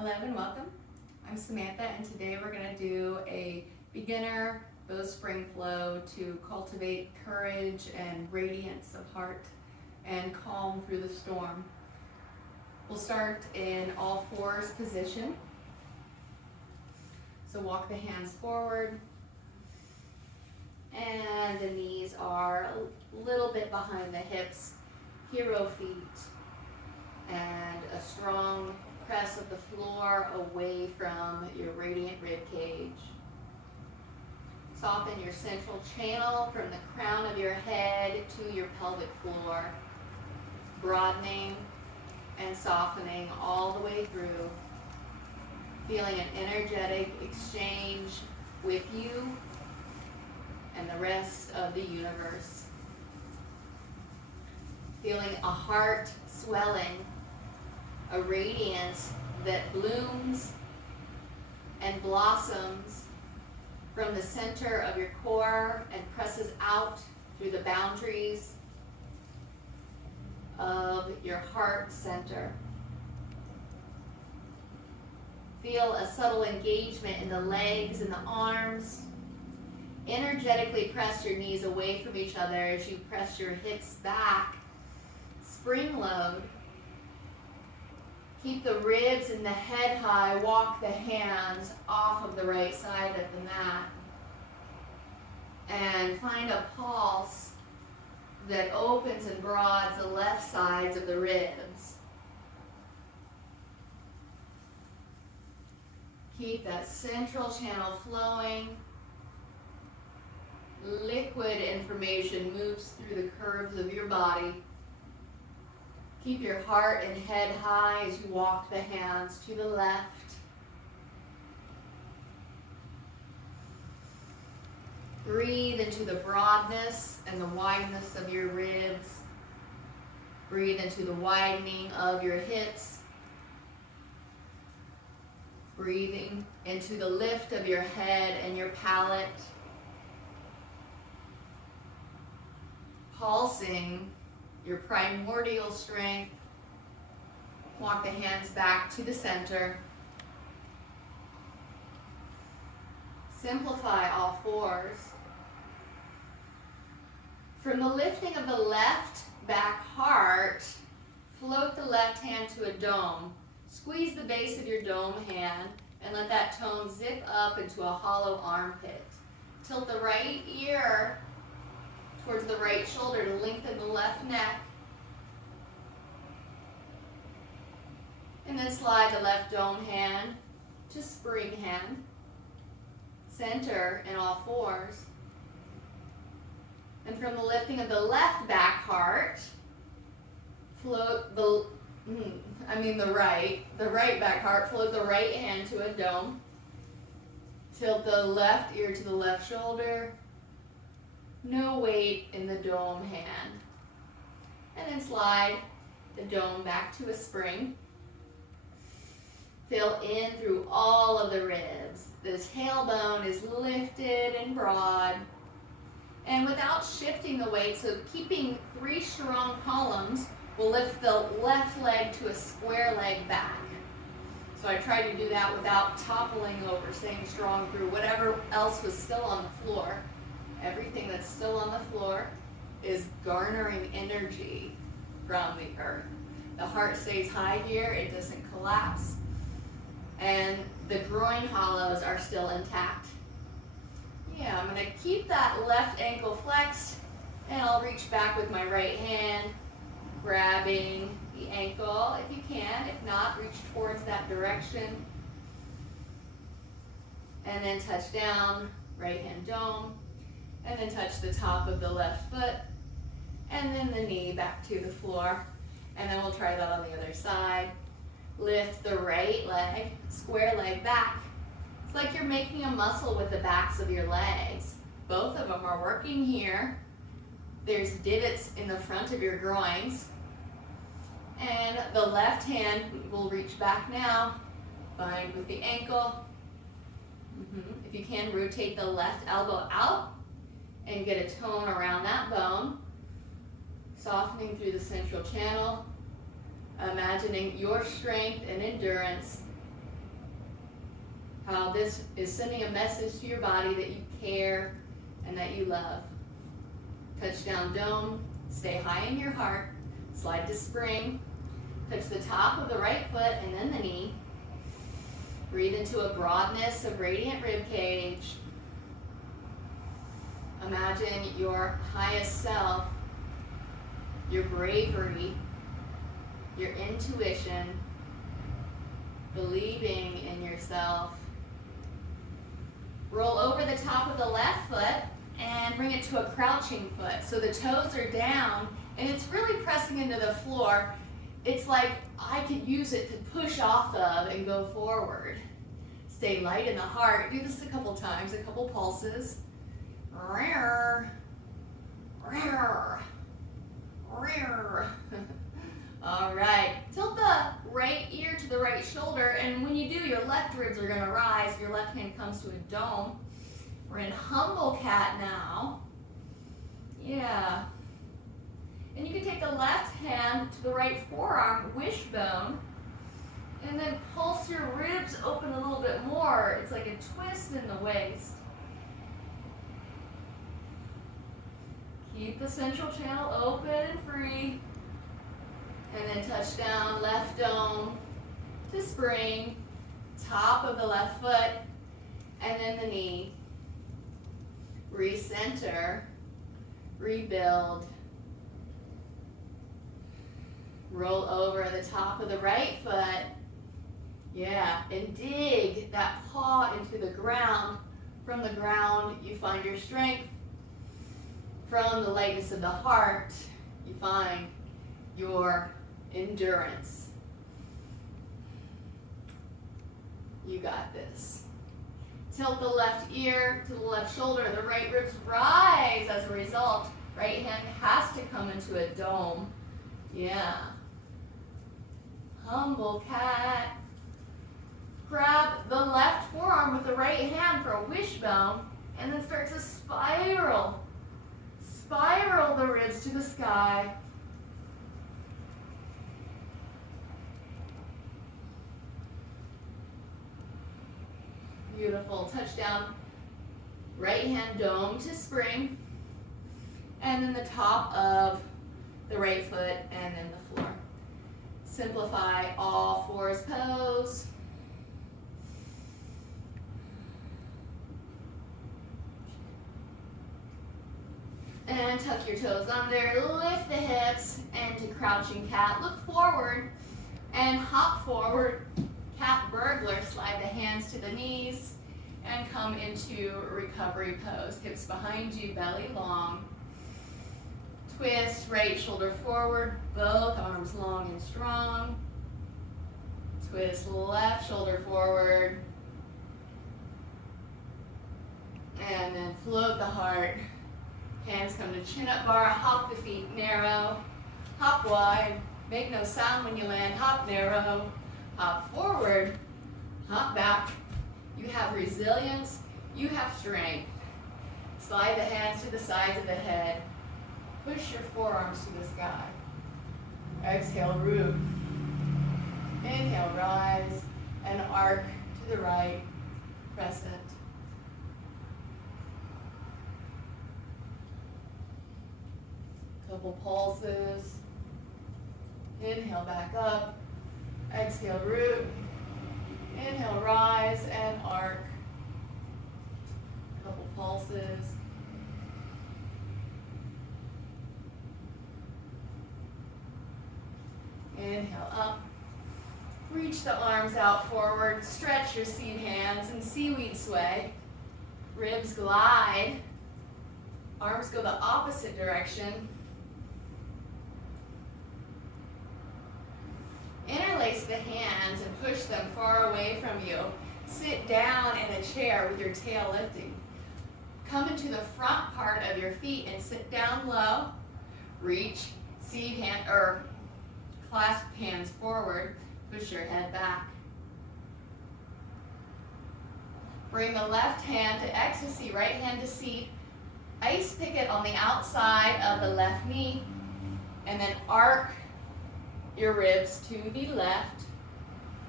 Hello and welcome. I'm Samantha, and today we're going to do a beginner Bowspring flow to cultivate courage and radiance of heart and calm through the storm. We'll start in all fours position. So walk the hands forward, and the knees are a little bit behind the hips, hero feet, and a strong press of the floor away from your radiant rib cage. Soften your central channel from the crown of your head to your pelvic floor, broadening and softening all the way through, feeling an energetic exchange with you and the rest of the universe. Feeling a heart swelling, a radiance that blooms and blossoms from the center of your core and presses out through the boundaries of your heart center. Feel a subtle engagement in the legs and the arms. Energetically press your knees away from each other as you press your hips back. Spring load. Keep the ribs and the head high. Walk the hands off of the right side of the mat. And find a pulse that opens and broadens the left sides of the ribs. Keep that central channel flowing. Liquid information moves through the curves of your body. Keep your heart and head high as you walk the hands to the left. Breathe into the broadness and the wideness of your ribs. Breathe into the widening of your hips. Breathing into the lift of your head and your palate. Pulsing your primordial strength. Walk the hands back to the center. Simplify all fours. From the lifting of the left back heart, float the left hand to a dome. Squeeze the base of your dome hand and let that tone zip up into a hollow armpit. Tilt the right ear towards the right shoulder to lengthen the left neck. And then slide the left dome hand to spring hand. Center in all fours. And from the lifting of the left back heart, float the right back heart, float the right hand to a dome. Tilt the left ear to the left shoulder. No weight in the dome hand. And then slide the dome back to a spring. Fill in through all of the ribs. The tailbone is lifted and broad. And without shifting the weight, so keeping 3 strong columns, we'll lift the left leg to a square leg back. So I tried to do that without toppling over, staying strong through whatever else was still on the floor. Everything that's still on the floor is garnering energy from the earth. The heart stays high here, it doesn't collapse. And the groin hollows are still intact. Yeah, I'm going to keep that left ankle flexed, and I'll reach back with my right hand, grabbing the ankle if you can. If not, reach towards that direction. And then touch down, right hand dome. And then touch the top of the left foot, and then the knee back to the floor. And then we'll try that on the other side. Lift the right leg, square leg back. It's like you're making a muscle with the backs of your legs. Both of them are working here. There's divots in the front of your groins. And the left hand will reach back now, bind with the ankle. If you can, rotate the left elbow out and get a tone around that bone, softening through the central channel, imagining your strength and endurance How this is sending a message to your body that you care and that you love. Touchdown dome, stay high in your heart, slide to spring, touch the top of the right foot and then the knee. Breathe into a broadness of radiant rib cage. Imagine your highest self, your bravery, your intuition, believing in yourself. Roll over the top of the left foot and bring it to a crouching foot. So the toes are down and it's really pressing into the floor. It's like I could use it to push off of and go forward. Stay light in the heart. Do this a couple times, a couple pulses. Rear, rear, rear. All right, tilt the right ear to the right shoulder, and when you do, your left ribs are gonna rise. Your left hand comes to a dome. We're in humble cat now. Yeah. And you can take the left hand to the right forearm, wishbone, and then pulse your ribs open a little bit more. It's like a twist in the waist. Keep the central channel open and free. And then touch down, left dome to spring, top of the left foot, and then the knee. Recenter, rebuild. Roll over the top of the right foot. Yeah, and dig that paw into the ground. From the ground, you find your strength. From the lightness of the heart, you find your endurance. You got this. Tilt the left ear to the left shoulder. The right ribs rise as a result. Right hand has to come into a dome. Yeah. Humble cat. Grab the left forearm with the right hand for a wishbone and then start to spiral. Spiral the ribs to the sky. Beautiful. Touchdown. Right hand dome to spring. And then the top of the right foot and then the floor. Simplify all fours pose. And tuck your toes under, lift the hips, and to crouching cat. Look forward and hop forward. Cat burglar, slide the hands to the knees and come into recovery pose. Hips behind you, belly long. Twist, right shoulder forward, both arms long and strong. Twist, left shoulder forward. And then float the heart. Hands come to chin-up bar, hop the feet narrow, hop wide, make no sound when you land, hop narrow, hop forward, hop back. You have resilience, you have strength. Slide the hands to the sides of the head. Push your forearms to the sky. Exhale, root. Inhale, rise, and arc to the right, crescent. Couple pulses. Inhale, back up. Exhale, root. Inhale, rise and arc. Couple pulses. Inhale, up. Reach the arms out forward. Stretch your seed hands and seaweed sway. Ribs glide. Arms go the opposite direction. Interlace the hands and push them far away from you. Sit down in a chair with your tail lifting. Come into the front part of your feet and sit down low. Reach seed hand or clasp hands forward. Push your head back. Bring the left hand to ecstasy, right hand to seat. Ice pick it on the outside of the left knee. And then arc your ribs to the left.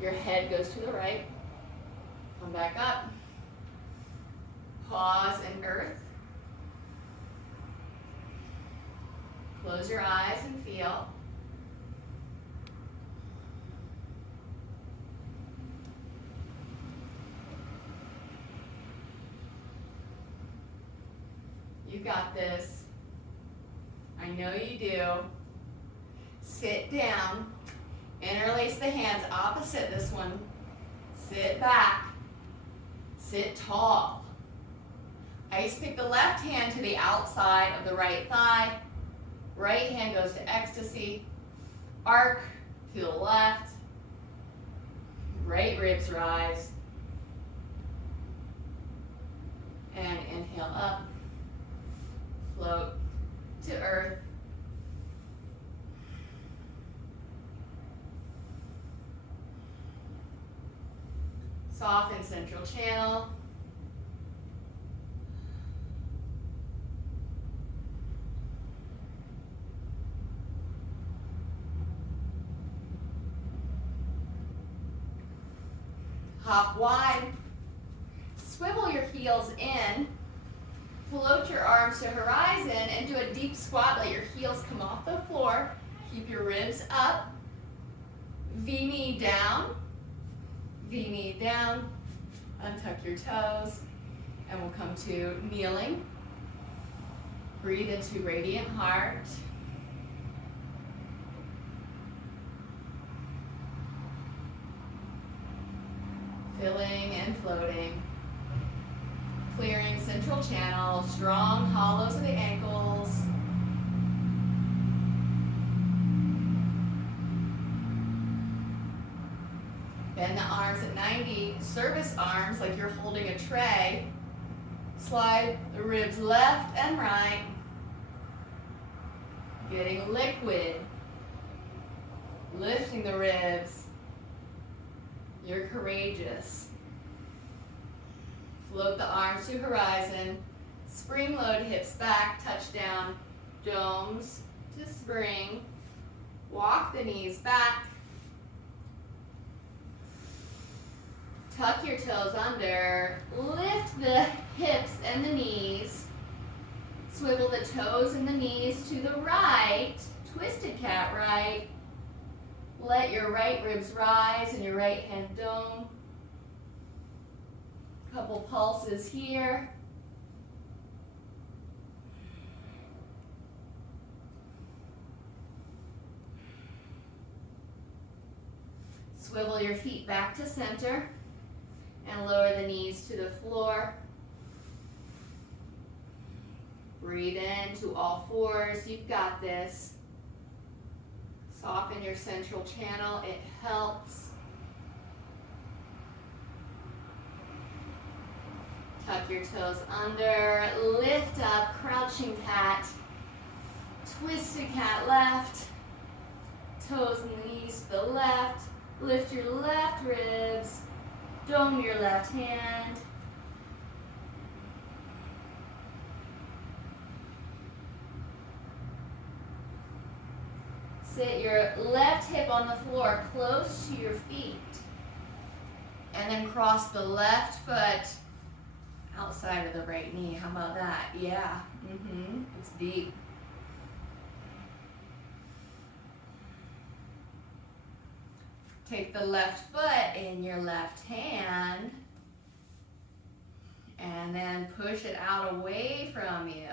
Your head goes to the right. Come back up. Pause and earth. Close your eyes and feel. You got this. I know you do. Sit down. Interlace the hands opposite this one. Sit back. Sit tall. Ice pick the left hand to the outside of the right thigh. Right hand goes to ecstasy. Arc to the left. Right ribs rise. And inhale up. Float to earth. Soften central channel. Hop wide. Swivel your heels in. Float your arms to horizon and do a deep squat. Let your heels come off the floor. Keep your ribs up. V-knee down. V-knee down. Untuck your toes. And we'll come to kneeling. Breathe into radiant heart. Filling and floating. Clearing central channel, strong hollows of the ankles. Bend the arms at 90, service arms like you're holding a tray. Slide the ribs left and right. Getting liquid. Lifting the ribs. You're courageous. Float the arms to horizon. Spring load hips back, touch down. Domes to spring. Walk the knees back. Tuck your toes under. Lift the hips and the knees. Swivel the toes and the knees to the right. Twisted cat right. Let your right ribs rise and your right hand dome. Couple pulses here. Swivel your feet back to center and lower the knees to the floor. Breathe in to all fours. You've got this. Soften your central channel. It helps. Tuck your toes under, lift up, crouching cat, twisted cat left, toes and knees to the left, lift your left ribs, dome your left hand. Sit your left hip on the floor close to your feet, and then cross the left foot outside of the right knee. How about that? Yeah. It's deep. Take the left foot in your left hand and then push it out away from you.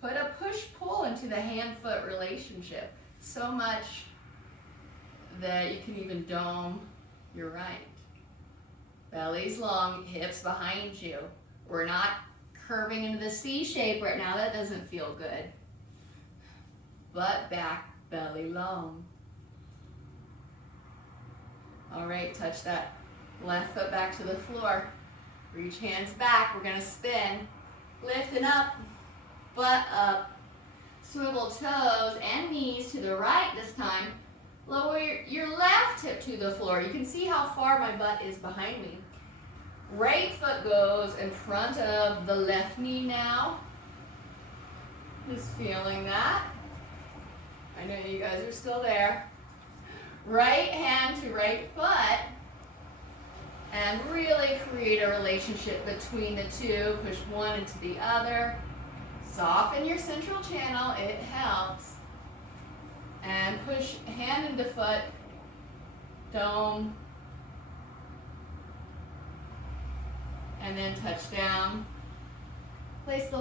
Put a push-pull into the hand-foot relationship. So much that you can even dome your right. Belly's long, hips behind you. We're not curving into the C shape right now. That doesn't feel good. Butt back, belly long. All right, touch that left foot back to the floor. Reach hands back. We're going to spin. Lifting up, butt up. Swivel toes and knees to the right this time. Lower your left hip to the floor. You can see how far my butt is behind me. Right foot goes in front of the left knee now. Just feeling that. I know you guys are still there. Right hand to right foot. And really create a relationship between the two. Push one into the other. Soften your central channel, it helps. And push hand into foot, dome, and then touch down. Place the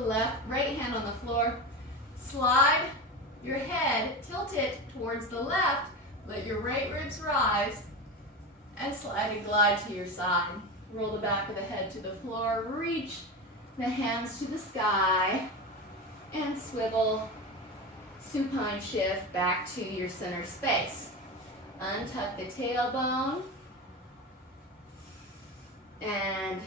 right hand on the floor. Slide your head, tilt it towards the left. Let your right ribs rise. And slide and glide to your side. Roll the back of the head to the floor. Reach the hands to the sky. And swivel, supine shift back to your center space. Untuck the tailbone. And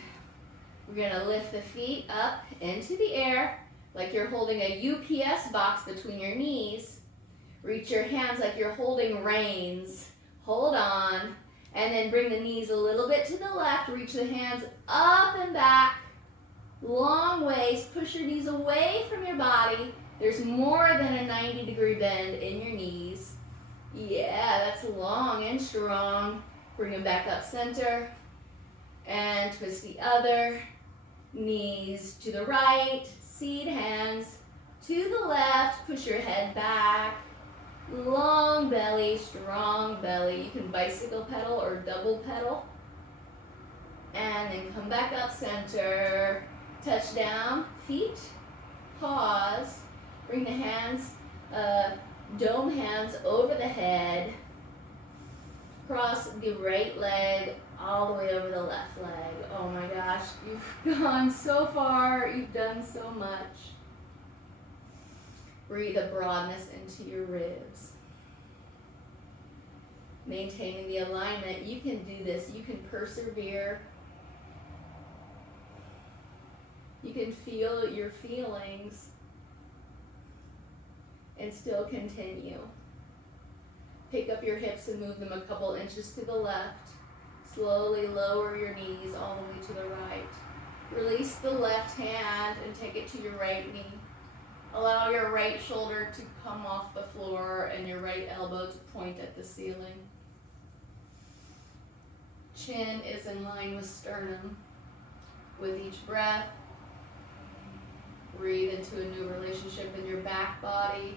we're going to lift the feet up into the air like you're holding a UPS box between your knees. Reach your hands like you're holding reins. Hold on. And then bring the knees a little bit to the left. Reach the hands up and back. Long waist. Push your knees away from your body. There's more than a 90-degree bend in your knees. Yeah, that's long and strong. Bring them back up center. And twist the other. Knees to the right. Seed hands to the left. Push your head back. Long belly, strong belly. You can bicycle pedal or double pedal. And then come back up center. Touch down, feet, pause. Bring the hands, dome hands over the head. Cross the right leg all the way over the left leg. Oh my gosh, you've gone so far. You've done so much. Breathe a broadness into your ribs. Maintaining the alignment. You can do this. You can persevere. You can feel your feelings and still continue. Pick up your hips and move them a couple inches to the left. Slowly lower your knees all the way to the right. Release the left hand and take it to your right knee. Allow your right shoulder to come off the floor and your right elbow to point at the ceiling. Chin is in line with sternum. With each breath, breathe into a new relationship in your back body.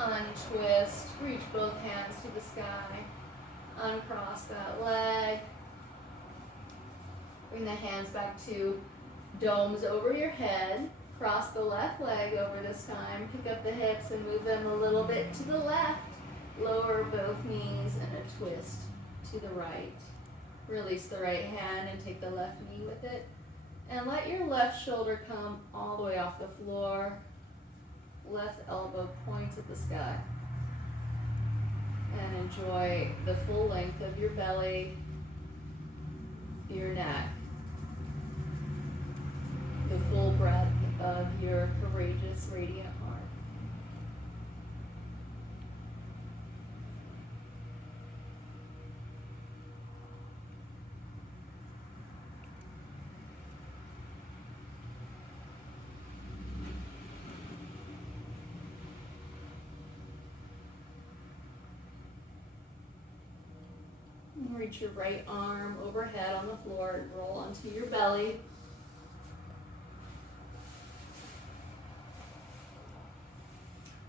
Untwist, reach both hands to the sky, uncross that leg, bring the hands back to domes over your head, cross the left leg over this time, pick up the hips and move them a little bit to the left, lower both knees and a twist to the right. Release the right hand and take the left knee with it, and let your left shoulder come all the way off the floor. Left elbow points at the sky. And enjoy the full length of your belly, your neck, the full breadth of your courageous, radiant heart. Reach your right arm overhead on the floor and roll onto your belly.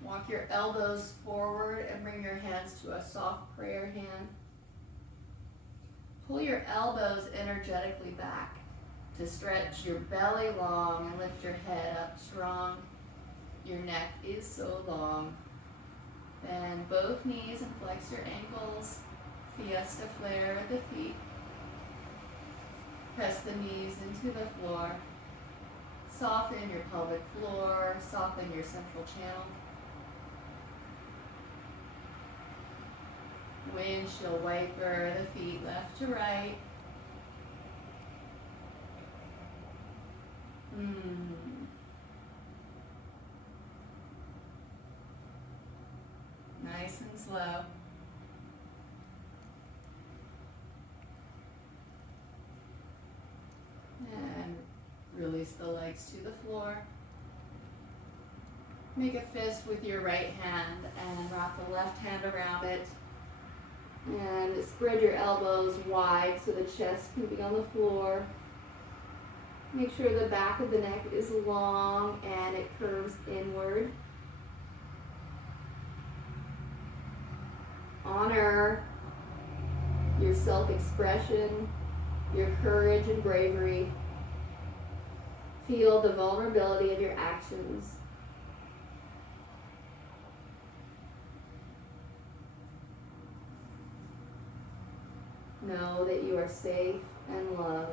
Walk your elbows forward and bring your hands to a soft prayer hand. Pull your elbows energetically back to stretch your belly long and lift your head up strong. Your neck is so long. Bend both knees and flex your ankles. Fiesta flare at the feet. Press the knees into the floor. Soften your pelvic floor. Soften your central channel. Windshield wiper the feet left to right. Nice and slow. Release the legs to the floor. Make a fist with your right hand and wrap the left hand around it. And spread your elbows wide so the chest can be on the floor. Make sure the back of the neck is long and it curves inward. Honor your self-expression, your courage and bravery. Feel the vulnerability of your actions. Know that you are safe and loved.